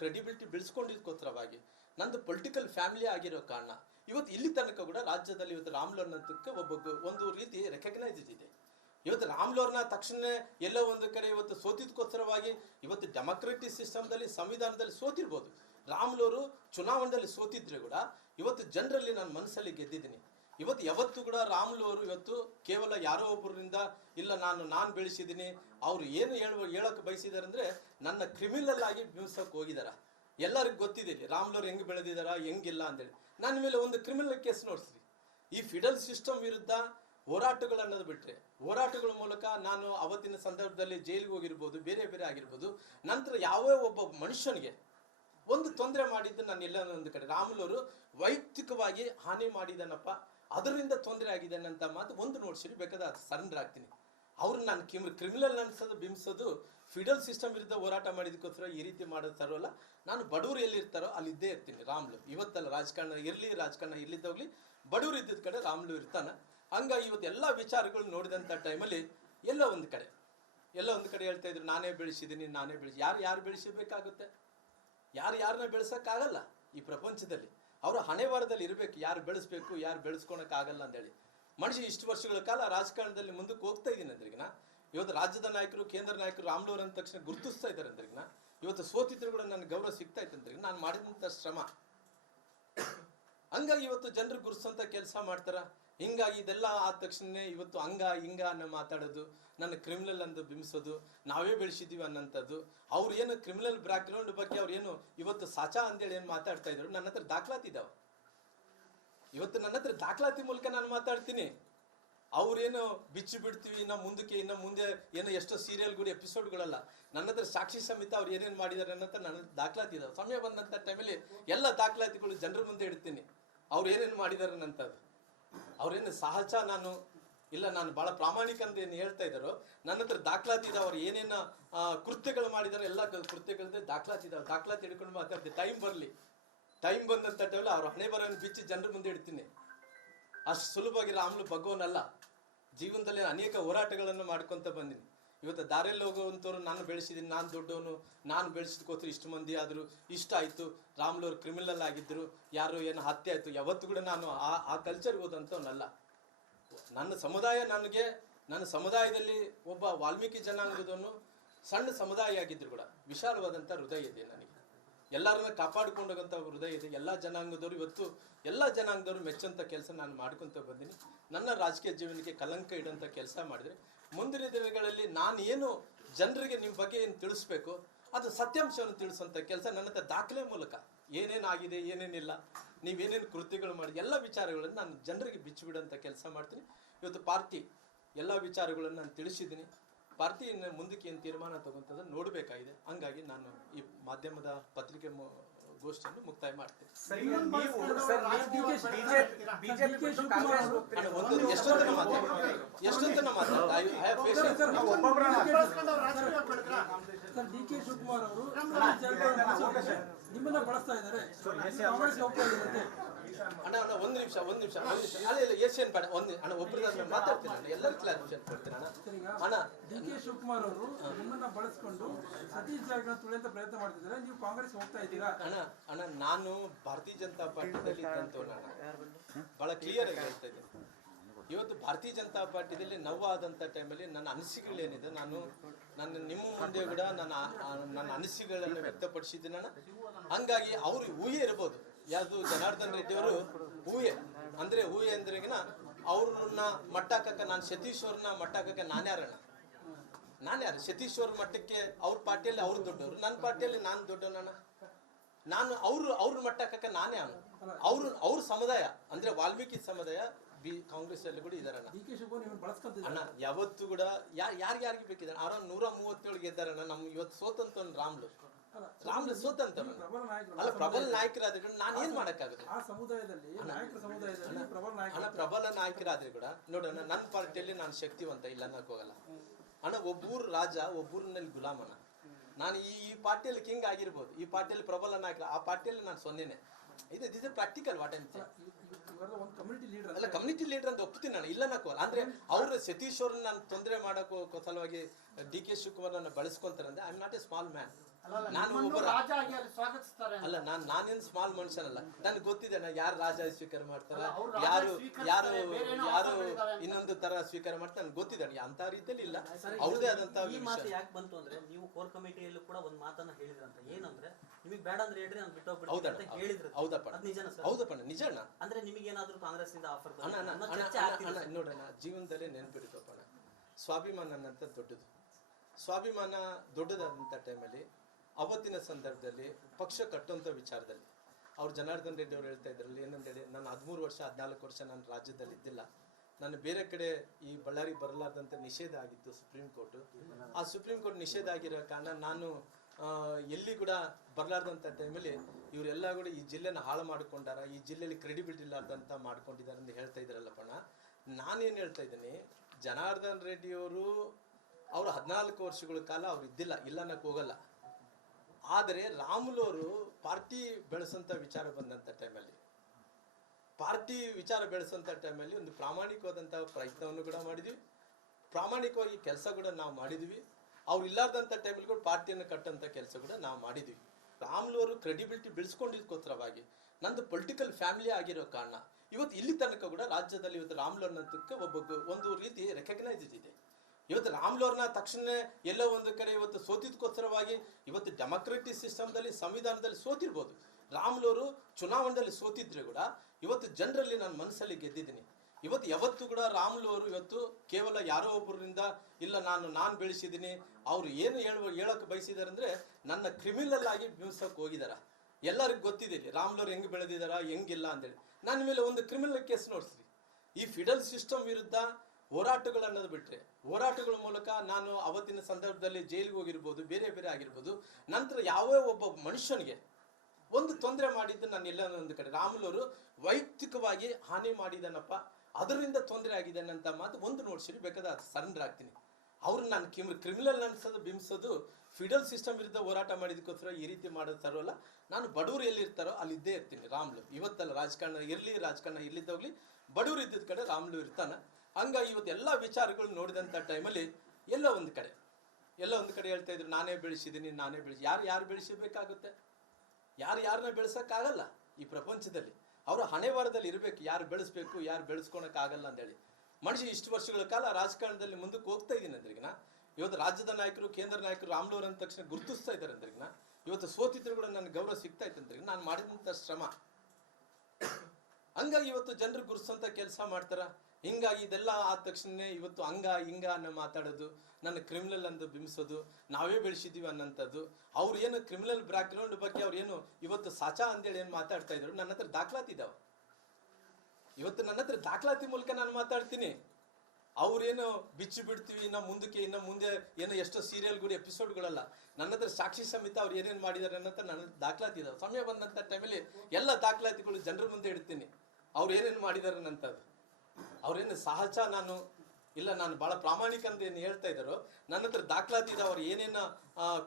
Credibility ಬೆಳೆಸ್ಕೊಂಡಿದ್ದಕ್ಕೋಸ್ಕರವಾಗಿ ನಂದು political family ಆಗಿರೋ ಕಾರಣ ಇವತ್ತು ಇಲ್ಲಿ ತನಕ ಕೂಡ ರಾಜ್ಯದಲ್ಲಿ ಇವತ್ತು ರಾಮ್ಲೋರ್ನ ಒಂದು ರೀತಿ ರೆಕಗ್ನೈಸ್ ಇದೆ. ಇವತ್ತು ರಾಮ್ಲೋರ್ನ ತಕ್ಷಣ ಎಲ್ಲೋ ಒಂದು ಕಡೆ ಇವತ್ತು ಸೋತಿದ್ದಕ್ಕೋಸ್ಕರವಾಗಿ ಇವತ್ತು ಡೆಮೊಕ್ರೆಟಿಕ್ ಸಿಸ್ಟಮ್ದಲ್ಲಿ ಸಂವಿಧಾನದಲ್ಲಿ ಸೋತಿರ್ಬೋದು. ರಾಮ್ಲೋರು ಚುನಾವಣೆಯಲ್ಲಿ ಸೋತಿದ್ರೆ ಕೂಡ ಇವತ್ತು ಜನರಲ್ಲಿ ನಾನು ಮನಸ್ಸಲ್ಲಿ ಗೆದ್ದಿದ್ದೀನಿ. ಇವತ್ತು ಯಾವತ್ತೂ ಕೂಡ ರಾಮ್ಲೋರು ಇವತ್ತು ಕೇವಲ ಯಾರೋ ಒಬ್ಬರಿಂದ ಇಲ್ಲ ನಾನು ಬೆಳೆಸಿದ್ದೀನಿ ಅವ್ರು ಏನು ಹೇಳಕ್ಕೆ ಬಯಸಿದ್ದಾರೆ ಅಂದರೆ ನನ್ನ ಕ್ರಿಮಿನಲ್ ಆಗಿ ಬಿಂಬಿಸೋಕೆ ಹೋಗಿದಾರ. ಎಲ್ಲರಿಗೂ ಗೊತ್ತಿದೆ ರಾಮ್ಲೋರು ಹೆಂಗೆ ಬೆಳೆದಿದಾರ ಹೆಂಗಿಲ್ಲ ಅಂತೇಳಿ. ನನ್ನ ಮೇಲೆ ಒಂದು ಕ್ರಿಮಿನಲ್ ಕೇಸ್ ನೋಡಿಸ್ರಿ. ಈ ಫಿಡಲ್ ಸಿಸ್ಟಮ್ ವಿರುದ್ಧ ಹೋರಾಟಗಳು ಅನ್ನೋದು ಬಿಟ್ಟರೆ ಹೋರಾಟಗಳ ಮೂಲಕ ನಾನು ಅವತ್ತಿನ ಸಂದರ್ಭದಲ್ಲಿ ಜೈಲಿಗೆ ಹೋಗಿರ್ಬೋದು, ಬೇರೆ ಬೇರೆ ಆಗಿರ್ಬೋದು. ನಂತರ ಯಾವೇ ಒಬ್ಬ ಮನುಷ್ಯನಿಗೆ ಒಂದು ತೊಂದರೆ ಮಾಡಿದ್ದು ನಾನು ಎಲ್ಲ ಒಂದು ಕಡೆ ರಾಮ್ಲೋರು ವೈಯಕ್ತಿಕವಾಗಿ ಹಾನಿ ಮಾಡಿದಾನಪ್ಪ, ಅದರಿಂದ ತೊಂದರೆ ಆಗಿದ್ದಾನೆ ಅಂತ ಮಾತು ಒಂದು ನೋಡ್ಸಿರಿ ಬೇಕಾದ ಸರೆಂಡರ್ ಆಗ್ತೀನಿ. ಅವ್ರನ್ನ ನಾನು ಕ್ರಿಮಿನಲ್ ಅನ್ಸೋದು ಬಿಂಬಿಸೋದು ಫಿಡಲ್ ಸಿಸ್ಟಮ್ ವಿರುದ್ಧ ಹೋರಾಟ ಮಾಡಿದಕ್ಕೋಸ್ಕರ ಈ ರೀತಿ ಮಾಡೋತಾರಲ್ಲ. ನಾನು ಬಡವರು ಎಲ್ಲಿರ್ತಾರೋ ಅಲ್ಲಿ ಇದ್ದೇ ಇರ್ತೀನಿ. ರಾಮ್ಲು ಇವತ್ತಲ್ಲ ರಾಜಕಾರಣ ಇರ್ಲಿದ್ದೋಗ್ಲಿ ಬಡವರು ಇದ್ದಿದ್ದ ಕಡೆ ರಾಮ್ಲು ಇರ್ತಾನೆ. ಹಂಗಾಗಿ ಇವತ್ತು ಎಲ್ಲ ವಿಚಾರಗಳು ನೋಡಿದಂಥ ಟೈಮಲ್ಲಿ ಎಲ್ಲ ಒಂದು ಕಡೆ ಹೇಳ್ತಾ ಇದ್ರು ನಾನೇ ಬೆಳೆಸಿದ್ದೀನಿ. ಯಾರು ಬೆಳೆಸಬೇಕಾಗುತ್ತೆ? ಯಾರನ್ನ ಬೆಳೆಸೋಕ್ಕಾಗಲ್ಲ ಈ ಪ್ರಪಂಚದಲ್ಲಿ. ಅವರ ಹಣೆ ಬಾರದಲ್ಲಿ ಇರಬೇಕು ಯಾರು ಬೆಳೆಸ್ಬೇಕು ಯಾರು ಬೆಳೆಸ್ಕೊಳಕ್ಕಾಗಲ್ಲ ಅಂತೇಳಿ. ಮನುಷ್ಯ ಇಷ್ಟು ವರ್ಷಗಳ ಕಾಲ ರಾಜಕಾರಣದಲ್ಲಿ ಮುಂದಕ್ಕೆ ಹೋಗ್ತಾ ಇದ್ದೀನಿ ಅಂದ್ರಿಗಿನ ಇವತ್ತು ರಾಜ್ಯದ ನಾಯಕರು ಕೇಂದ್ರ ನಾಯಕರು ರಾಮ್ಲೋರ್ ಅಂದ ತಕ್ಷಣ ಗುರುತಿಸ್ತಾ ಇದ್ದಾರೆ ಅಂದ್ರಿಗಿನ ಇವತ್ತು ಸೋತಿದ್ರು ಕೂಡ ನನಗೆ ಗೌರವ ಸಿಗ್ತಾ ಇತ್ತು ಅಂದ್ರಿಗೆ ನಾನು ಮಾಡಿದಂಥ ಶ್ರಮ. ಹಂಗಾಗಿ ಇವತ್ತು ಜನರು ಗುರುತಿಸೋಂಥ ಕೆಲಸ ಮಾಡ್ತಾರ. ಹಿಂಗಾಗಿ ಇದೆಲ್ಲ ಆದ ತಕ್ಷಣ ಇವತ್ತು ಹಿಂಗ ಅನ್ನೋ ಮಾತಾಡೋದು, ನನ್ನ ಕ್ರಿಮಿನಲ್ ಅಂದು ಬಿಂಬಿಸೋದು, ನಾವೇ ಬೆಳೆಸಿದ್ದೀವಿ ಅನ್ನೋಂಥದ್ದು. ಅವ್ರು ಏನು ಕ್ರಿಮಿನಲ್ ಬ್ಯಾಕ್ಗ್ರೌಂಡ್ ಬಗ್ಗೆ ಅವ್ರು ಏನು ಇವತ್ತು ಸಾಚಾ ಅಂತೇಳಿ ಏನು ಮಾತಾಡ್ತಾ ಇದ್ರು. ನನ್ನ ಹತ್ರ ದಾಖಲಾತಿ ಇದಾವೆ. ಇವತ್ತು ನನ್ನ ಹತ್ರ ದಾಖಲಾತಿ ಮೂಲಕ ನಾನು ಮಾತಾಡ್ತೀನಿ. ಅವ್ರೇನು ಬಿಚ್ಚಿ ಬಿಡ್ತೀವಿ ಇನ್ನು ಮುಂದೆ ಏನೋ ಎಷ್ಟೋ ಸೀರಿಯಲ್ಗಳು ಎಪಿಸೋಡ್ಗಳಲ್ಲ. ನನ್ನ ಹತ್ರ ಸಾಕ್ಷಿ ಸಮೇತ ಅವ್ರು ಏನೇನು ಮಾಡಿದ್ದಾರೆ ಅನ್ನೋಂಥ ನನ್ನ ದಾಖಲಾತಿ ಇದಾವೆ. ಸಮಯ ಬಂದಂಥ ಟೈಮಲ್ಲಿ ಎಲ್ಲ ದಾಖಲಾತಿಗಳು ಜನರ ಮುಂದೆ ಇಡ್ತೀನಿ. ಅವ್ರು ಏನೇನು ಮಾಡಿದ್ದಾರೆ ಅನ್ನೋಂಥದ್ದು. ಅವ್ರೇನು ಸಹಜ ನಾನು ಭಾಳ ಪ್ರಾಮಾಣಿಕ ಅಂತ ಏನು ಹೇಳ್ತಾ ಇದ್ದಾರೋ ನನ್ನ ಹತ್ರ ದಾಖಲಾತಿ ಇದಾವೆ. ಅವ್ರು ಏನೇನು ಕೃತ್ಯಗಳು ಮಾಡಿದಾರೆ ಎಲ್ಲ ಕೃತ್ಯಗಳದ್ದೇ ದಾಖಲಾತಿ ಇದಾವೆ. ದಾಖಲಾತಿ ಹಿಡ್ಕೊಂಡು ಮಾತಾಡ್ತೀನಿ. ಟೈಮ್ ಬಂದಂಥ ಟೈಮಲ್ಲಿ ಅವ್ರ ಹಣೆ ಬರೋನ್ನು ಬಿಚ್ಚಿ ಜನರ ಮುಂದೆ ಇಡ್ತೀನಿ. ಅಷ್ಟು ಸುಲಭವಾಗಿ ರಾಮ್ಲು ಭಗವನಲ್ಲ. ಜೀವನದಲ್ಲಿ ಅನೇಕ ಹೋರಾಟಗಳನ್ನು ಮಾಡ್ಕೊತ ಬಂದೀನಿ. ಇವತ್ತು ದಾರಿಯಲ್ಲಿ ಹೋಗುವಂಥವ್ರು ನಾನು ಬೆಳೆಸಿದ್ದೀನಿ, ನಾನು ದೊಡ್ಡವನು, ನಾನು ಬೆಳೆಸಿದ್ಕೋಸ್ಕರ ಇಷ್ಟು ಮಂದಿ ಆದರು, ಇಷ್ಟ ಆಯಿತು. ರಾಮ್ಲೋರು ಕ್ರಿಮಿನಲ್ ಆಗಿದ್ದರು, ಯಾರು ಏನು ಹತ್ಯೆ ಆಯಿತು. ಯಾವತ್ತೂ ಕೂಡ ನಾನು ಆ ಕಲ್ಚರ್ಗೆ ಹೋದಂಥವನಲ್ಲ. ನನ್ನ ಸಮುದಾಯದಲ್ಲಿ ಒಬ್ಬ ವಾಲ್ಮೀಕಿ ಜನಾಂಗದವನು ಸಣ್ಣ ಸಮುದಾಯ ಆಗಿದ್ರು ಕೂಡ ವಿಶಾಲವಾದಂಥ ಹೃದಯ ಇದೆ ನನಗೆ. ಎಲ್ಲರನ್ನ ಕಾಪಾಡ್ಕೊಂಡು ಹೋಗೋಂಥ ಹೃದಯ ಇದೆ. ಎಲ್ಲ ಜನಾಂಗದವರು ಮೆಚ್ಚಂಥ ಕೆಲಸ ನಾನು ಮಾಡ್ಕೊತ ಬಂದೀನಿ. ನನ್ನ ರಾಜಕೀಯ ಜೀವನಕ್ಕೆ ಕಲಂಕ ಇಡೋಂಥ ಕೆಲಸ ಮಾಡಿದರೆ ಮುಂದಿನ ದಿನಗಳಲ್ಲಿ ನಾನು ಏನು ಜನರಿಗೆ ನಿಮ್ಮ ಬಗ್ಗೆ ಏನು ತಿಳಿಸ್ಬೇಕು ಅದು ಸತ್ಯಾಂಶವನ್ನು ತಿಳಿಸುವಂಥ ಕೆಲಸ ನನ್ನ ಹತ್ರ ದಾಖಲೆ ಮೂಲಕ ಏನೇನಾಗಿದೆ ಏನೇನಿಲ್ಲ ನೀವೇನೇನು ಕೃತ್ಯಗಳು ಮಾಡಿ ಎಲ್ಲ ವಿಚಾರಗಳನ್ನು ನಾನು ಜನರಿಗೆ ಬಿಚ್ಚಿಬಿಡೋಂಥ ಕೆಲಸ ಮಾಡ್ತೀನಿ. ಇವತ್ತು ಪಾರ್ಟಿ ಎಲ್ಲ ವಿಚಾರಗಳನ್ನು ನಾನು ತಿಳಿಸಿದ್ದೀನಿ. ಪಾರ್ಟಿ ಇನ್ನು ಮುಂದಕ್ಕೆ ಏನು ತೀರ್ಮಾನ ತಗೊಂತದನ್ನು ನೋಡಬೇಕಾಗಿದೆ. ಹಂಗಾಗಿ ನಾನು ಈ ಮಾಧ್ಯಮದ ಪತ್ರಿಕೆ ಗೋಷ್ಠಿಯನ್ನು ಮುಕ್ತಾಯ ಮಾಡ್ತೀನಿ. ಎಷ್ಟೊತ್ತನ ಡಿ.ಕೆ. ಶಿವಕುಮಾರ್ ಅವರು ನಿಮ್ಮನ್ನ ಬಳಸ್ತಾ ಇದ್ದಾರೆ. ಅಣ್ಣ ಒಂದು ನಿಮಿಷ ಅಲ್ಲ ಏಷ್ಯನ್ ಬೇಡ ಅಣ್ಣ ಒಬ್ಬರದಾದ್ಮೇಲೆ ಮಾತಾಡ್ತೀನಿ. ಎಲ್ಲರೂ ಕ್ಲಾರಿಫಿಕೇಶನ್ ಕೊಡ್ತೀನಿ ಅಣ್ಣ. ಡಿ.ಕೆ. ಶಿವಕುಮಾರ್ ಅವರು ನಿಮ್ಮನ್ನ ಬಳಸ್ಕೊಂಡು ಸತೀಶ್ ಜಾರಕಿಹೊಳಿ ತುಳಿಯುವಂತ ಪ್ರಯತ್ನ ಮಾಡ್ತಿದ್ದಾರೆ. ನೀವು ಕಾಂಗ್ರೆಸ್ ಹೋಗ್ತಾ ಇದ್ದೀರಾ? ಅಣ್ಣ ನಾನು ಭಾರತೀಯ ಜನತಾ ಪಾರ್ಟಿದಲ್ಲಿ ಇದ್ದಂಥವ್ರು ಬಹಳ ಕ್ಲಿಯರ್ ಆಗಿ ಹೇಳ್ತಾ ಇದ್ದೀನಿ. ಇವತ್ತು ಭಾರತೀಯ ಜನತಾ ಪಾರ್ಟಿಯಲ್ಲಿ ನೋವಾದಂಥ ಟೈಮಲ್ಲಿ ನನ್ನ ಅನಿಸಿಕೆಗಳೇನಿದೆ ನಾನು ನಿಮ್ಮ ಮುಂದೆ ಕೂಡ ನನ್ನ ಅನಿಸಿಕೆಗಳನ್ನು ವ್ಯಕ್ತಪಡಿಸಿದ್ದೀನಿ ಅಣ್ಣ. ಹಂಗಾಗಿ ಅವರು ಊಹೆ ಇರ್ಬೋದು. ಯಾವುದು ಜನಾರ್ದನ್ ರೆಡ್ಡಿ ಅವರು ಊಹೆ ಅಂದ್ರೆಗಿನ ಅವ್ರನ್ನ ಮಟ್ಟಾಕಕ್ಕೆ ನಾನು ಸತೀಶ್ ಅವ್ರನ್ನ ಮಟ್ಟಾಕಕ್ಕೆ ನಾನು ಯಾರು ಸತೀಶ್ ಅವ್ರ ಮಟ್ಟಕ್ಕೆ ಅವ್ರ ಪಾರ್ಟಿಯಲ್ಲಿ ಅವ್ರು ದೊಡ್ಡವರು, ನನ್ನ ಪಾರ್ಟಿಯಲ್ಲಿ ನಾನು ದೊಡ್ಡವನಣ್ಣ. ನಾನು ಅವ್ರ ಮಟ್ಟಕ್ಕೆ ನಾನೇ ಅವ್ರ ಸಮುದಾಯ ಅಂದ್ರೆ ವಾಲ್ಮೀಕಿ ಸಮುದಾಯ ಕಾಂಗ್ರೆಸ್ ಅಲ್ಲಿ ಕೂಡ ಇದಾರಣ್ಣ. ಅಣ್ಣ ಯಾವತ್ತು ಕೂಡ ಯಾರಿಗೆ ಬೇಕಿದ್ದಾರೆ. ಅರೌಂಡ್ 137 ಗೆದ್ದಾರಣ್ಣ. ನಮ್ ಇವತ್ತು ಸೋತಂತ ರಾಮ್ಲು ಸೋತಂತ ಅಲ್ಲ ಪ್ರಬಲ ನಾಯಕರಾದ್ರೆ ನಾನು ಏನ್ ಮಾಡಕ್ಕಾಗುತ್ತೆ? ಪ್ರಬಲ ನಾಯಕರಾದ್ರೆ ಕೂಡ ನೋಡೋಣ. ನನ್ನ ಪಾರ್ಟಿಯಲ್ಲಿ ನಾನು ಶಕ್ತಿವಂತ ಇಲ್ಲ ಅನ್ನಕ್ ಹೋಗಲ್ಲ ಅಣ್ಣ. ಒಬ್ಬರು ರಾಜ ಒಬ್ಬರಲ್ಲಿ ಗುಲಾಮಣ್ಣ. ನಾನು ಈ ಪಾರ್ಟಿಯಲ್ಲಿ ಕಿಂಗ್ ಆಗಿರ್ಬೋದು, ಈ ಪಾರ್ಟಿಯಲ್ಲಿ ಪ್ರಬಲ ನಾಯಕರ, ಆ ಪಾರ್ಟಿಯಲ್ಲಿ ನಾನು ಸೊನ್ನೆನೆ. ಇದು ಪ್ರಾಕ್ಟಿಕಲ್ ವಾಟ್ ಅಂತ ಅಲ್ಲ. ಕಮ್ಯುನಿಟಿ ಲೀಡರ್ ಅಂತ ಒಪ್ತೀನಿ ನಾನು, ಇಲ್ಲ ಅನ್ನಕೋಲ್ಲ. ಅಂದ್ರೆ ಅವ್ರ ಸತೀಶ್ ಅವ್ರನ್ನ ನಾನು ತೊಂದರೆ ಮಾಡೋಕ್ಕೋ ಸಲುವಾಗಿ ಡಿ.ಕೆ. ಶಿವಕುಮಾರ್ ನನ್ನ ಬಳಸ್ಕೊಂತಾರೆ ಅಂದ್ರೆ I am not A small man. ನಾನು ಒಬ್ಬ ರಾಜ ಆಗಿ ಅಲ್ಲಿ ಸ್ವಾಗತಿಸ್ತಾರೆ ಅಲ್ಲ, ನಾನೇನು ಸ್ಮಾಲ್ ಮನುಷ್ಯನಲ್ಲ. ನನ್ಗೆ ಗೊತ್ತಿದೆ ಯಾರು ರಾಜ ಸ್ವೀಕಾರ ಮಾಡ್ತಾರ, ಅವ್ರು ರಾಜ ಯಾರು ಸ್ವೀಕರಿಸ್ತಾರೆ, ಯಾರು ಬೇರೆ ಏನೋ ಯಾರು ಆಸೆಗಳಿದಾವೆ ಅಂತ. ಇನ್ನೊಂದು ತರ ಸ್ವೀಕಾರ ಮಾಡ್ತಾರೆ ನನ್ಗೆ ಗೊತ್ತಿದೆ. ಅಂತ ರೀತಿಯಲ್ಲಿ ಇಲ್ಲ, ಅವ್ರದೇ ಆದಂತ ಈ ಮಾತು ಯಾಕೆ ಬಂತು ಅಂದ್ರೆ, ನೀವು ಕೋರ್ ಕಮಿಟಿಯಲ್ಲೂ ಕೂಡ ಒಂದ್ ಮಾತನ್ನ ಹೇಳಿದ್ರಂತ, ಏನಂದ್ರೆ ನಿಮಗೆ ಬೇಡ ಅಂದ್ರೆ ಹೇಳ್ರಿ ನಾನು ಬಿಟ್ಟೋಗ್ಬಿಡ್ತೀನಿ ಅಂತ ಹೇಳಿದ್ರು. ಹೌದಪ್ಪ, ಅದು ನಿಜನಾ ಸರ್? ಹೌದಪ್ಪ, ನಿಜಣ್ಣ. ಅಂದ್ರೆ ನಿಮಗೆ ಏನಾದ್ರು ಕಾಂಗ್ರೆಸ್ ಇಂದ ಆಫರ್ ನೋಡೋಣ, ಜೀವನದಲ್ಲೇ ನೆನ್ಪಿಡ್ತಪ್ಪಣ್ಣ, ಸ್ವಾಭಿಮಾನ ಅನ್ನಂತ ದೊಡ್ಡದು. ಸ್ವಾಭಿಮಾನ ದೊಡ್ಡದಾದಂಥ ಟೈಮಲ್ಲಿ ಅವತ್ತಿನ ಸಂದರ್ಭದಲ್ಲಿ ಪಕ್ಷ ಕಟ್ಟುವಂಥ ವಿಚಾರದಲ್ಲಿ ಅವ್ರು ಜನಾರ್ದನ್ ರೆಡ್ಡಿ ಅವ್ರು ಹೇಳ್ತಾ ಇದ್ರಲ್ಲಿ ಏನಂದೇಳಿ, ನಾನು 13 ವರ್ಷ 14 ವರ್ಷ ನಾನು ರಾಜ್ಯದಲ್ಲಿ ಇದ್ದಿಲ್ಲ, ನಾನು ಬೇರೆ ಕಡೆ ಈ ಬಳ್ಳಾರಿ ಬರಲಾರ್ದಂಥ ನಿಷೇಧ ಆಗಿತ್ತು ಸುಪ್ರೀಂ ಕೋರ್ಟ್. ಆ ಸುಪ್ರೀಂ ಕೋರ್ಟ್ ನಿಷೇಧ ಆಗಿರೋ ಕಾರಣ ನಾನು ಎಲ್ಲಿ ಕೂಡ ಬರಲಾರ್ದಂಥ ಟೈಮಲ್ಲಿ ಇವರೆಲ್ಲ ಕೂಡ ಈ ಜಿಲ್ಲೆನ ಹಾಳು ಮಾಡ್ಕೊಂಡಾರ, ಈ ಜಿಲ್ಲೆಯಲ್ಲಿ ಕ್ರೆಡಿಬಿಲಿಟಿ ಇಲ್ಲಾರ್ದಂತ ಮಾಡ್ಕೊಂಡಿದ್ದಾರೆ ಅಂತ ಹೇಳ್ತಾ ಇದ್ರಲ್ಲಪ್ಪಣ್ಣ. ನಾನೇನು ಹೇಳ್ತಾ ಇದ್ದೀನಿ, ಜನಾರ್ದನ್ ರೆಡ್ಡಿಯವರು ಅವರು 14 ವರ್ಷಗಳ ಕಾಲ ಅವ್ರು ಇದ್ದಿಲ್ಲ, ಇಲ್ಲ ಅನ್ನಕ್ಕೆ ಹೋಗಲ್ಲ. ಆದರೆ ರಾಮುಲವರು ಪಾರ್ಟಿ ಬೆಳೆಸೋಂಥ ವಿಚಾರ ಬಂದಂಥ ಟೈಮಲ್ಲಿ, ಪಾರ್ಟಿ ವಿಚಾರ ಬೆಳೆಸೋಂಥ ಟೈಮಲ್ಲಿ ಒಂದು ಪ್ರಾಮಾಣಿಕವಾದಂಥ ಪ್ರಯತ್ನವನ್ನು ಕೂಡ ಮಾಡಿದ್ವಿ, ಪ್ರಾಮಾಣಿಕವಾಗಿ ಕೆಲಸ ಕೂಡ ನಾವು ಮಾಡಿದ್ವಿ. ಅವ್ರು ಇಲ್ಲಾರ್ದಂಥ ಟೈಮಲ್ಲಿ ಕೂಡ ಪಾರ್ಟಿಯನ್ನು ಕಟ್ಟೋಂಥ ಕೆಲಸ ಕೂಡ ನಾವು ಮಾಡಿದ್ವಿ. ರಾಮುಲವರು ಕ್ರೆಡಿಬಿಲಿಟಿ ಬೆಳೆಸ್ಕೊಂಡಿದ್ದಕ್ಕೋಸ್ಕರವಾಗಿ ನಂದು ಪೊಲಿಟಿಕಲ್ ಫ್ಯಾಮಿಲಿ ಆಗಿರೋ ಕಾರಣ ಇವತ್ತು ಇಲ್ಲಿ ತನಕ ಕೂಡ ರಾಜ್ಯದಲ್ಲಿ ಇವತ್ತು ರಾಮುಲವ್ರನ್ನಂತಕ್ಕೆ ಒಂದು ರೀತಿ ರೆಕಗ್ನೈಸ್ ಇದೆ. ಇವತ್ತು ರಾಮುಲವ್ರನ್ನ ತಕ್ಷಣ ಎಲ್ಲೋ ಒಂದು ಕಡೆ ಇವತ್ತು ಸೋತಿದ್ದಕ್ಕೋಸ್ಕರವಾಗಿ ಇವತ್ತು ಡೆಮೊಕ್ರೆಟಿಕ್ ಸಿಸ್ಟಮ್ದಲ್ಲಿ ಸಂವಿಧಾನದಲ್ಲಿ ಸೋತಿರ್ಬೋದು. ರಾಮುಲವರು ಚುನಾವಣೆಯಲ್ಲಿ ಸೋತಿದ್ರೆ ಕೂಡ ಇವತ್ತು ಜನರಲ್ಲಿ ನಾನು ಮನಸ್ಸಲ್ಲಿ ಗೆದ್ದಿದ್ದೀನಿ. ಇವತ್ತು ಯಾವತ್ತೂ ಕೂಡ ರಾಮುಲವರು ಇವತ್ತು ಕೇವಲ ಯಾರೋ ಒಬ್ಬರಿಂದ ಇಲ್ಲ ನಾನು ಬೆಳೆಸಿದ್ದೀನಿ, ಅವ್ರು ಏನು ಹೇಳೋಕೆ ಬಯಸಿದ್ದಾರೆ ಅಂದರೆ ನನ್ನ ಕ್ರಿಮಿನಲ್ ಆಗಿ ಬಿಂಬಿಸೋಕೆ ಹೋಗಿದಾರ. ಎಲ್ಲರಿಗೂ ಗೊತ್ತಿದೆ ರಾಮುಲವ್ರು ಹೆಂಗೆ ಬೆಳೆದಿದಾರ ಹೆಂಗಿಲ್ಲ ಅಂತೇಳಿ. ನನ್ನ ಮೇಲೆ ಒಂದು ಕ್ರಿಮಿನಲ್ ಕೇಸ್ ನೋಡಿಸ್ರಿ. ಈ ಫಿಡಲ್ ಸಿಸ್ಟಮ್ ವಿರುದ್ಧ ಹೋರಾಟಗಳು ಅನ್ನೋದು ಬಿಟ್ಟರೆ, ಹೋರಾಟಗಳ ಮೂಲಕ ನಾನು ಅವತ್ತಿನ ಸಂದರ್ಭದಲ್ಲಿ ಜೈಲಿಗೆ ಹೋಗಿರ್ಬೋದು, ಬೇರೆ ಬೇರೆ ಆಗಿರ್ಬೋದು. ನಂತರ ಯಾವೇ ಒಬ್ಬ ಮನುಷ್ಯನಿಗೆ ಒಂದು ತೊಂದರೆ ಮಾಡಿದ್ದು ನಾನು ಎಲ್ಲ ಒಂದು ಕಡೆ ರಾಮುಲವರು ವೈಯಕ್ತಿಕವಾಗಿ ಹಾನಿ ಮಾಡಿದಾನಪ್ಪ, ಅದರಿಂದ ತೊಂದರೆ ಆಗಿದೆ ಅನ್ನಂತ ಮಾತು ಒಂದು ನೋಡ್ಸಿರಿ, ಬೇಕಾದ್ರೆ ಅದು ಸರೆಂಡರ್ ಆಗ್ತೀನಿ. ಅವ್ರನ್ನ ನಾನು ಕ್ರಿಮಿನಲ್ ಅನ್ಸೋದು ಬಿಂಬಿಸೋದು ಫಿಡಲ್ ಸಿಸ್ಟಮ್ ವಿರುದ್ಧ ಹೋರಾಟ ಮಾಡಿದಕ್ಕೋಸ್ಕರ ಈ ರೀತಿ ಮಾಡೋತಾರಲ್ಲ. ನಾನು ಬಡವರು ಎಲ್ಲಿರ್ತಾರೋ ಅಲ್ಲಿ ಇದ್ದೇ ಇರ್ತೀನಿ. ರಾಮುಲು ಇವತ್ತಲ್ಲ, ರಾಜಕಾರಣ ಇರ್ಲಿದ್ದೋಗ್ಲಿ, ಬಡವರು ಇದ್ದಿದ್ದ ಕಡೆ ರಾಮುಲು ಇರ್ತಾನೆ. ಹಂಗಾಗಿ ಇವತ್ತು ಎಲ್ಲ ವಿಚಾರಗಳು ನೋಡಿದಂಥ ಟೈಮಲ್ಲಿ ಎಲ್ಲ ಒಂದು ಕಡೆ ಹೇಳ್ತಾ ಇದ್ರು ನಾನೇ ಬೆಳೆಸಿದ್ದೀನಿ. ಯಾರು ಬೆಳೆಸಬೇಕಾಗುತ್ತೆ? ಯಾರನ್ನ ಬೆಳೆಸೋಕ್ಕಾಗಲ್ಲ ಈ ಪ್ರಪಂಚದಲ್ಲಿ. ಅವರು ಹಣೆ ಬಾರದಲ್ಲಿ ಇರಬೇಕು, ಯಾರು ಬೆಳೆಸ್ಬೇಕು, ಯಾರು ಬೆಳೆಸ್ಕೊಳಕ್ಕಾಗಲ್ಲ ಅಂತೇಳಿ. ಮನುಷ್ಯ ಇಷ್ಟು ವರ್ಷಗಳ ಕಾಲ ರಾಜಕಾರಣದಲ್ಲಿ ಮುಂದಕ್ಕೆ ಹೋಗ್ತಾ ಇದ್ದೀನಿ ಅಂದ್ರಿಗಿನ ಇವತ್ತು ರಾಜ್ಯದ ನಾಯಕರು, ಕೇಂದ್ರ ನಾಯಕರು ರಾಮುಲವ್ರ ಅಂದ ತಕ್ಷಣ ಗುರುತಿಸ್ತಾ ಇದ್ದಾರೆ ಅಂದ್ರಿಗಿನ ಇವತ್ತು ಸೋತಿದ್ರು ಕೂಡ ನನಗೆ ಗೌರವ ಸಿಗ್ತಾ ಇತ್ತು ಅಂದ್ರಿಗೆ ನಾನು ಮಾಡಿದಂಥ ಶ್ರಮ. ಹಂಗಾಗಿ ಇವತ್ತು ಜನರು ಗುರುತಿಸೋಂಥ ಕೆಲಸ ಮಾಡ್ತಾರ. ಹಿಂಗಾಗಿ ಇದೆಲ್ಲ ಆದ ತಕ್ಷಣ ಇವತ್ತು ಹಿಂಗ ಅನ್ನೋ ಮಾತಾಡೋದು, ನನ್ನ ಕ್ರಿಮಿನಲ್ ಅಂತ ಬಿಂಬಿಸೋದು, ನಾವೇ ಬೆಳೆಸಿದ್ದೀವಿ ಅನ್ನೋಂಥದ್ದು. ಅವ್ರು ಏನು ಕ್ರಿಮಿನಲ್ ಬ್ಯಾಕ್ಗ್ರೌಂಡ್ ಬಗ್ಗೆ ಅವ್ರು ಏನು ಇವತ್ತು ಸಾಚಾ ಅಂತೇಳಿ ಏನು ಮಾತಾಡ್ತಾ ಇದ್ರು, ನನ್ನ ಹತ್ರ ದಾಖಲಾತಿ ಇದಾವೆ. ಇವತ್ತು ನನ್ನ ಹತ್ರ ದಾಖಲಾತಿ ಮೂಲಕ ನಾನು ಮಾತಾಡ್ತೀನಿ. ಅವ್ರೇನು ಬಿಚ್ಚಿ ಬಿಡ್ತೀವಿ ಇನ್ನು ಮುಂದೆ ಏನೋ ಎಷ್ಟೋ ಸೀರಿಯಲ್ಗಳು ಎಪಿಸೋಡ್ಗಳಲ್ಲ, ನನ್ನ ಹತ್ರ ಸಾಕ್ಷಿ ಸಮೇತ ಅವ್ರು ಏನೇನು ಮಾಡಿದ್ದಾರೆ ಅನ್ನೋ ನನ್ನ ದಾಖಲಾತಿ ಇದಾವೆ. ಸಮಯ ಬಂದಂಥ ಟೈಮಲ್ಲಿ ಎಲ್ಲ ದಾಖಲಾತಿಗಳು ಜನರ ಮುಂದೆ ಇಡ್ತೀನಿ. ಅವ್ರು ಏನೇನು ಮಾಡಿದ್ದಾರೆ ಅನ್ನಂಥದ್ದು. ಅವ್ರೇನು ಸಹಜ ನಾನು ಭಾಳ ಪ್ರಾಮಾಣಿಕ ಅಂತ ಏನು ಹೇಳ್ತಾ ಇದ್ದಾರೋ, ನನ್ನ ಹತ್ರ ದಾಖಲಾತಿ ಇದಾವೆ. ಅವ್ರು ಏನೇನು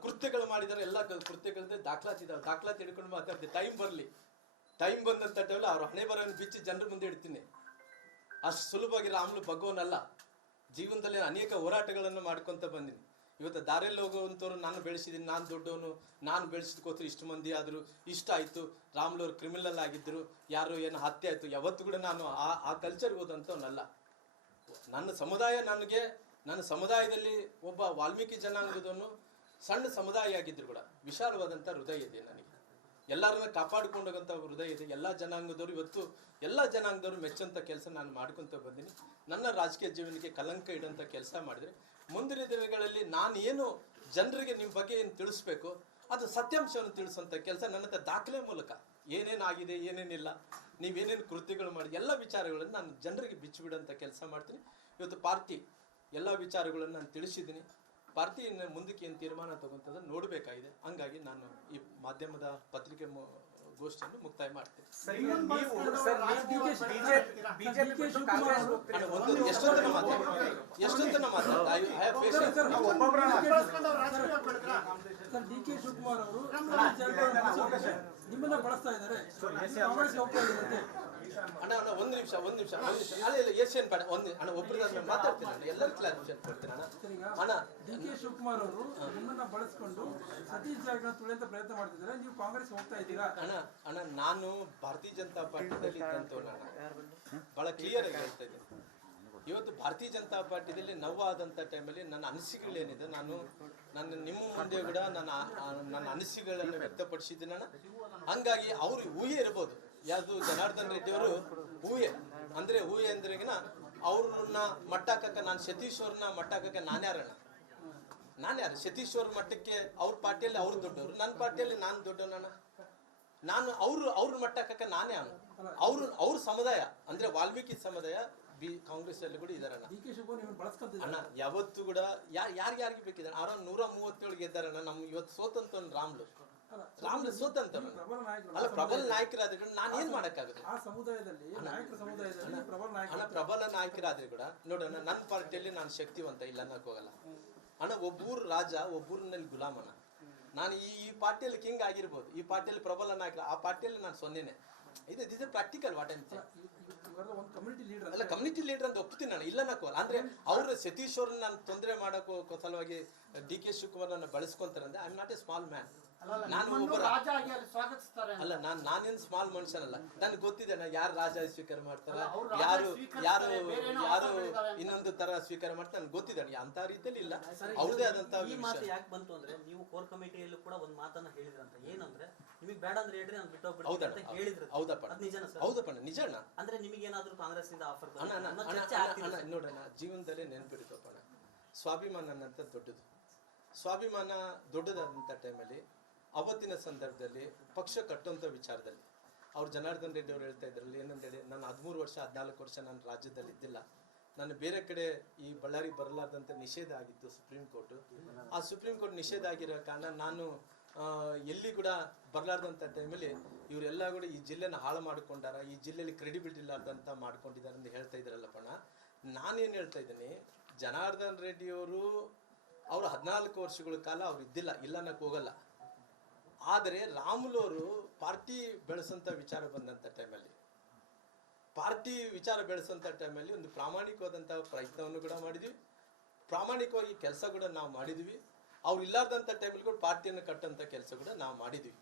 ಕೃತ್ಯಗಳು ಮಾಡಿದಾರೆ ಎಲ್ಲ ಕೃತ್ಯಗಳದ್ದೇ ದಾಖಲಾತಿ ಇದಾವೆ. ದಾಖಲಾತಿ ಹಿಡ್ಕೊಂಡು ಮಾತಾಡ್ತೀನಿ. ಟೈಮ್ ಬಂದಂಥ ಟೈಮಲ್ಲಿ ಅವ್ರ ಹಣೆ ಬರೋನ್ನು ಬಿಚ್ಚಿ ಜನರ ಮುಂದೆ ಇಡ್ತೀನಿ. ಅಷ್ಟು ಸುಲಭವಾಗಿ ರಾಮುಲು ಭಗವನಲ್ಲ. ಜೀವನದಲ್ಲಿ ಅನೇಕ ಹೋರಾಟಗಳನ್ನು ಮಾಡ್ಕೊತ ಬಂದೀನಿ. ಇವತ್ತು ದಾರಿಯಲ್ಲಿ ಹೋಗುವಂಥವ್ರು ನಾನು ಬೆಳೆಸಿದ್ದೀನಿ, ನಾನು ದೊಡ್ಡವನು, ನಾನು ಬೆಳೆಸಿದ್ಕೋಸ್ಕರ ಇಷ್ಟು ಮಂದಿ ಆದರು, ಇಷ್ಟ ಆಯಿತು. ರಾಮುಲವ್ರು ಕ್ರಿಮಿನಲ್ ಆಗಿದ್ದರು, ಯಾರು ಏನು ಹತ್ಯೆ ಆಯಿತು, ಯಾವತ್ತೂ ಕೂಡ ನಾನು ಆ ಕಲ್ಚರ್ಗೆ ಹೋದಂಥವನಲ್ಲ. ನನ್ನ ಸಮುದಾಯದಲ್ಲಿ ಒಬ್ಬ ವಾಲ್ಮೀಕಿ ಜನಾಂಗದವನು ಸಣ್ಣ ಸಮುದಾಯ ಆಗಿದ್ರು ಕೂಡ ವಿಶಾಲವಾದಂಥ ಹೃದಯ ಇದೆ ನನಗೆ. ಎಲ್ಲರನ್ನ ಕಾಪಾಡಿಕೊಂಡೋಗಂಥ ಹೃದಯ ಇದೆ. ಎಲ್ಲ ಜನಾಂಗದವರು ಇವತ್ತು ಎಲ್ಲ ಜನಾಂಗದವರು ಮೆಚ್ಚಂಥ ಕೆಲಸ ನಾನು ಮಾಡ್ಕೊತ ಬಂದೀನಿ. ನನ್ನ ರಾಜಕೀಯ ಜೀವನಕ್ಕೆ ಕಲಂಕ ಇಡೋಂಥ ಕೆಲಸ ಮಾಡಿದರೆ ಮುಂದಿನ ದಿನಗಳಲ್ಲಿ ನಾನು ಏನು ಜನರಿಗೆ ನಿಮ್ಮ ಬಗ್ಗೆ ಏನು ತಿಳಿಸ್ಬೇಕು ಅದು ಸತ್ಯಾಂಶವನ್ನು ತಿಳಿಸುವಂಥ ಕೆಲಸ ನನ್ನ ಹತ್ರ ದಾಖಲೆ ಮೂಲಕ ಏನೇನಾಗಿದೆ, ಏನೇನಿಲ್ಲ, ನೀವೇನೇನು ಕೃತ್ಯಗಳು ಮಾಡಿ ಎಲ್ಲ ವಿಚಾರಗಳನ್ನು ನಾನು ಜನರಿಗೆ ಬಿಚ್ಚಿಬಿಡೋಂಥ ಕೆಲಸ ಮಾಡ್ತೀನಿ. ಇವತ್ತು ಪಾರ್ಟಿ ಎಲ್ಲ ವಿಚಾರಗಳನ್ನು ನಾನು ತಿಳಿಸಿದ್ದೀನಿ. ಪಾರ್ಟಿಯನ್ನು ಮುಂದಕ್ಕೆ ಏನು ತೀರ್ಮಾನ ತಗೊಂತದನ್ನು ನೋಡಬೇಕಾಗಿದೆ. ಹಂಗಾಗಿ ನಾನು ಈ ಮಾಧ್ಯಮದ ಪತ್ರಿಕೆ ಗೋಷ್ಠಿಯನ್ನು ಮುಕ್ತಾಯ ಮಾಡ್ತೀನಿ. ಎಷ್ಟೊತ್ತನ ಸರ್ ಡಿ ಕೆ ಶಿವಕುಮಾರ್ ಅವರು ನಿಮ್ಮನ್ನ ಬಳಸ್ತಾ ಇದ್ದಾರೆ. ಅಣ್ಣ ಒಂದು ನಿಮಿಷ ಅಲ್ಲ ಏಷ್ಯನ್ ಬೇಡ ಅಣ್ಣ ಒಬ್ಬರಿಗೆ ಮಾತಾಡ್ತೀನಿ ಅಣ್ಣ, ಎಲ್ಲರೂ ಕ್ಲಾರಿಫಿಕೇಶನ್ ಕೊಡ್ತೀನಿ ಅಣ್ಣ. ಡಿ ಕೆ ಶಿವಕುಮಾರ್ ಅವರು ನಿಮ್ಮನ್ನ ಬಳಸ್ಕೊಂಡು ಸತೀಶ್ ಜಾರಕಿಹೊಳಿ ತುಳಿಯುವಂತ ಪ್ರಯತ್ನ ಮಾಡ್ತಿದ್ದಾರೆ, ನೀವು ಕಾಂಗ್ರೆಸ್ ಹೋಗ್ತಾ ಇದ್ದೀರಾ? ಅಣ್ಣ ನಾನು ಭಾರತೀಯ ಜನತಾ ಪಾರ್ಟಿಯಲ್ಲಿ ಇದ್ದಂತವನ್ನ ಬಹಳ ಕ್ಲಿಯರ್ ಆಗಿ ಹೇಳ್ತಾ ಇದ್ದೀನಿ. ಇವತ್ತು ಭಾರತೀಯ ಜನತಾ ಪಾರ್ಟಿಯಲ್ಲಿ ನೋವಾದಂಥ ಟೈಮಲ್ಲಿ ನನ್ನ ಅನಿಸಿಕೆಗಳೇನಿದೆ ನಾನು ನಿಮ್ಮ ಮುಂದೆ ಕೂಡ ನನ್ನ ಅನಿಸಿಕೆಗಳನ್ನು ವ್ಯಕ್ತಪಡಿಸಿದ್ದೀನಿ ಅಣ್ಣ. ಹಂಗಾಗಿ ಅವ್ರು ಊಹೆ ಇರ್ಬೋದು, ಯಾವುದು ಜನಾರ್ದನ್ ರೆಡ್ಡಿ ಅವರು ಊಹೆ ಅಂದ್ರೆಗಿನ ಅವ್ರನ್ನ ಮಟ್ಟಾಕಕ್ಕೆ ನಾನು ಸತೀಶ್ ಅವ್ರನ್ನ ಮಟ್ಟಾಕಕ್ಕೆ ನಾನ್ಯಾರು ಸತೀಶ್ ಅವ್ರ ಮಟ್ಟಕ್ಕೆ ಅವ್ರ ಪಾರ್ಟಿಯಲ್ಲಿ ಅವ್ರು ದೊಡ್ಡವರು, ನನ್ನ ಪಾರ್ಟಿಯಲ್ಲಿ ನಾನು ದೊಡ್ಡವನಣ್ಣ. ನಾನು ಅವ್ರ ಮಟ್ಟಕ್ಕೆ ನಾನೇ ಅವ್ರ ಸಮುದಾಯ ಅಂದ್ರೆ ವಾಲ್ಮೀಕಿ ಸಮುದಾಯ ಕಾಂಗ್ರೆಸ್ ಅಲ್ಲಿ ಕೂಡ ಇದಾರಣ್ಣ. ಅಣ್ಣ ಯಾವತ್ತು ಕೂಡ ಯಾರಿಗೆ ಬೇಕಿದ್ದಾರೆ ಅರೌಂಡ್ 137 ಗೆದ್ದಾರಣ್ಣ. ನಮ್ ಇವತ್ತು ಸೋತಂತ ರಾಮ್ಲು ಸೋತಂತ ಅಲ್ಲ ಪ್ರಬಲ ನಾಯಕರಾದ್ರೆ ನಾನು ಏನ್ ಮಾಡಕ್ಕಾಗುತ್ತೆ? ಪ್ರಬಲ ನಾಯಕರಾದ್ರೆ ಕೂಡ ನೋಡೋಣ, ನನ್ನ ಪಾರ್ಟಿಯಲ್ಲಿ ನಾನು ಶಕ್ತಿವಂತ ಇಲ್ಲ ಅನ್ನಕ್ ಹೋಗಲ್ಲ ಅಣ್ಣ. ಒಬ್ಬೂರು ರಾಜ ಒಬ್ಬೂರಿನಲ್ಲಿ ಗುಲಾಮಣ್ಣ. ನಾನು ಈ ಪಾರ್ಟಿಯಲ್ಲಿ ಕಿಂಗ್ ಆಗಿರ್ಬೋದು, ಈ ಪಾರ್ಟಿಯಲ್ಲಿ ಪ್ರಬಲ ನಾಯಕರ, ಆ ಪಾರ್ಟಿಯಲ್ಲಿ ನಾನು ಸೊನ್ನೆನೆ. ಇದು ಪ್ರಾಕ್ಟಿಕಲ್ ವಾಟ್ ಅಂತ ಅಲ್ಲ, ಕಮ್ಯುನಿಟಿ ಲೀಡರ್ ಅಂತ ಒಪ್ತೀನಿ ನಾನು, ಇಲ್ಲ ಅನ್ನಕೋಲ್ಲ. ಅಂದ್ರೆ ಅವ್ರು ಸತೀಶ್ ಅವ್ರನ್ನ ನಾನು ತೊಂದರೆ ಮಾಡೋ ಸಲುವಾಗಿ ಡಿ ಕೆ ಶಿವಕುಮಾರ್ ನನ್ನ ಬಳಸ್ಕೊಂತಾರೆ ಅಂದ್ರೆ I am not A small man. ನಾನು ಅಲ್ಲ ನಾನೇನು ಸ್ಮಾಲ್ ಮನುಷ್ಯನಲ್ಲ. ನನ್ಗೆ ಗೊತ್ತಿದೆ ಯಾರು ರಾಜ ಸ್ವೀಕಾರ ಮಾಡ್ತಾರ, ಯಾರು ಇನ್ನೊಂದು ತರ ಸ್ವೀಕಾರ ಮಾಡ್ತಾರೆ ನನ್ಗೆ ಗೊತ್ತಿದೆ. ಅಂತ ರೀತಿಯಲ್ಲಿ ಇಲ್ಲ, ಅವ್ರದೇ ಆದಂತ ಯಾಕೆ ಬಂತು ಅಂದ್ರೆ ನೀವು ಕೋರ್ ಕಮಿಟಿಯಲ್ಲೂ ಕೂಡ ಒಂದು ಮಾತನ್ನ ಹೇಳಿದ್ರಂತ, ಏನಂದ್ರೆ ನಿಮಗೆ ಬೇಡ ಅಂದ್ರೆ ಹೇಳ್ರಿ ನಾನು ಬಿಟ್ಟೋಗ್ಬಿಡ್ತೀನಿ ಅಂತ ಹೇಳಿದ್ರು. ಹೌದಪ್ಪ, ಹೌದಪ್ಪ, ನಿಜ ಅಣ್ಣ. ಅಂದ್ರೆ ನಿಮಗೆ ಏನಾದ್ರು ಕಾಂಗ್ರೆಸ್ ಇಂದ ಆಫರ್ ನೋಡೋಣ, ಜೀವನದಲ್ಲಿ ನೆನ್ಪಿಡ್ಬೇಕಣ್ಣ, ಸ್ವಾಭಿಮಾನ ಅನ್ನಂತ ದೊಡ್ಡದು. ಸ್ವಾಭಿಮಾನ ದೊಡ್ಡದಾದಂಥ ಟೈಮಲ್ಲಿ ಅವತ್ತಿನ ಸಂದರ್ಭದಲ್ಲಿ ಪಕ್ಷ ಕಟ್ಟುವಂಥ ವಿಚಾರದಲ್ಲಿ ಅವ್ರು ಜನಾರ್ದನ್ ರೆಡ್ಡಿ ಅವ್ರು ಹೇಳ್ತಾ ಇದ್ರಲ್ಲಿ ಏನಂದೇಳಿ, ನಾನು 13 ವರ್ಷ 14 ವರ್ಷ ನಾನು ರಾಜ್ಯದಲ್ಲಿ ಇದ್ದಿಲ್ಲ, ನಾನು ಬೇರೆ ಕಡೆ ಈ ಬಳ್ಳಾರಿ ಬರಲಾರ್ದಂತೆ ನಿಷೇಧ ಆಗಿತ್ತು ಸುಪ್ರೀಂ ಕೋರ್ಟ್. ಆ ಸುಪ್ರೀಂ ಕೋರ್ಟ್ ನಿಷೇಧ ಆಗಿರೋ ಕಾರಣ ನಾನು ಎಲ್ಲಿ ಕೂಡ ಬರಲಾರ್ದಂಥ ಟೈಮಲ್ಲಿ ಇವರೆಲ್ಲ ಕೂಡ ಈ ಜಿಲ್ಲೆನ ಹಾಳು ಮಾಡ್ಕೊಂಡಾರ, ಈ ಜಿಲ್ಲೆಯಲ್ಲಿ ಕ್ರೆಡಿಬಿಲಿಟಿ ಇಲ್ಲಾರ್ದಂತ ಮಾಡ್ಕೊಂಡಿದ್ದಾರೆ ಅಂತ ಹೇಳ್ತಾ ಇದ್ರಲ್ಲಪ್ಪಣ್ಣ. ನಾನೇನು ಹೇಳ್ತಾ ಇದ್ದೀನಿ, ಜನಾರ್ದನ್ ರೆಡ್ಡಿ ಅವರು 14 ವರ್ಷಗಳ ಕಾಲ ಅವ್ರು ಇದ್ದಿಲ್ಲ, ಇಲ್ಲ ಅನ್ನಕ್ಕೆ ಹೋಗಲ್ಲ. ಆದರೆ ರಾಮುಲು ಅವರು ಪಾರ್ಟಿ ಬೆಳೆಸಂತ ವಿಚಾರ ಬಂದಂಥ ಟೈಮಲ್ಲಿ, ಪಾರ್ಟಿ ವಿಚಾರ ಬೆಳೆಸಂತ ಟೈಮಲ್ಲಿ ಒಂದು ಪ್ರಾಮಾಣಿಕವಾದಂಥ ಪ್ರಯತ್ನವನ್ನು ಕೂಡ ಮಾಡಿದ್ವಿ, ಪ್ರಾಮಾಣಿಕವಾಗಿ ಕೆಲಸ ಕೂಡ ನಾವು ಮಾಡಿದ್ವಿ. ಅವ್ರು ಇಲ್ಲಾರ್ದಂಥ ಟೈಮಲ್ಲಿ ಕೂಡ ಪಾರ್ಟಿಯನ್ನು ಕಟ್ಟಂಥ ಕೆಲಸ ಕೂಡ ನಾವು ಮಾಡಿದ್ವಿ.